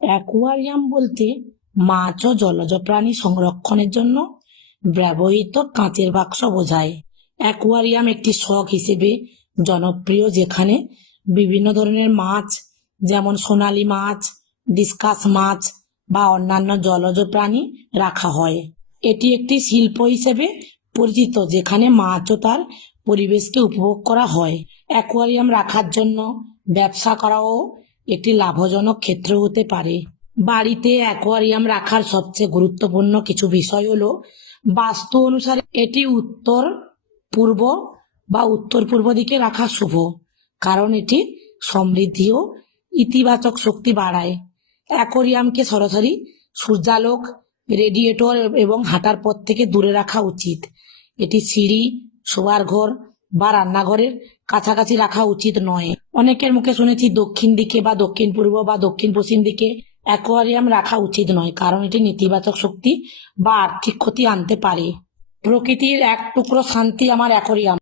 Aquarium বলতে মাছ ও জলজ প্রাণী সংরক্ষণের জন্য ব্যবহৃত কাঁচের বাক্স বোঝায়। অ্যাকোয়ারিয়াম একটি শখ হিসেবে জনপ্রিয়, যেখানে বিভিন্ন ধরনের মাছ, যেমন সোনালি মাছ, ডিসকাস মাছ বা অন্যান্য জলজ প্রাণী রাখা হয়। এটি একটি শিল্প হিসেবে পরিচিত, যেখানে মাছ ও তার পরিবেশকে উপভোগ করা হয়। অ্যাকোয়ারিয়াম রাখার জন্য ব্যবসা করাও একটি লাভজনক ক্ষেত্র হতে পারে। বাড়িতে অ্যাকোয়ারিয়াম রাখার সবচেয়ে গুরুত্বপূর্ণ কিছু বিষয় হলো, বাস্তু অনুসারে এটি উত্তর পূর্ব বা উত্তর পূর্ব দিকে রাখা শুভ, কারণ এটি সমৃদ্ধি ও ইতিবাচক শক্তি বাড়ায়। অ্যাকোরিয়ামকে সরাসরি সূর্যালোক, রেডিয়েটর এবং হাঁটার পথ থেকে দূরে রাখা উচিত। এটি সিঁড়ি, শোবার ঘর বা রান্নাঘরের কাছাকাছি রাখা উচিত নয়। অনেকের মুখে শুনেছি দক্ষিণ দিকে বা দক্ষিণ পূর্ব বা দক্ষিণ পশ্চিম দিকে অ্যাকোয়ারিয়াম রাখা উচিত নয়, কারণ এটি নেতিবাচক শক্তি বা আর্থিক ক্ষতি আনতে পারে। প্রকৃতির এক টুকরো শান্তি আমার অ্যাকোরিয়াম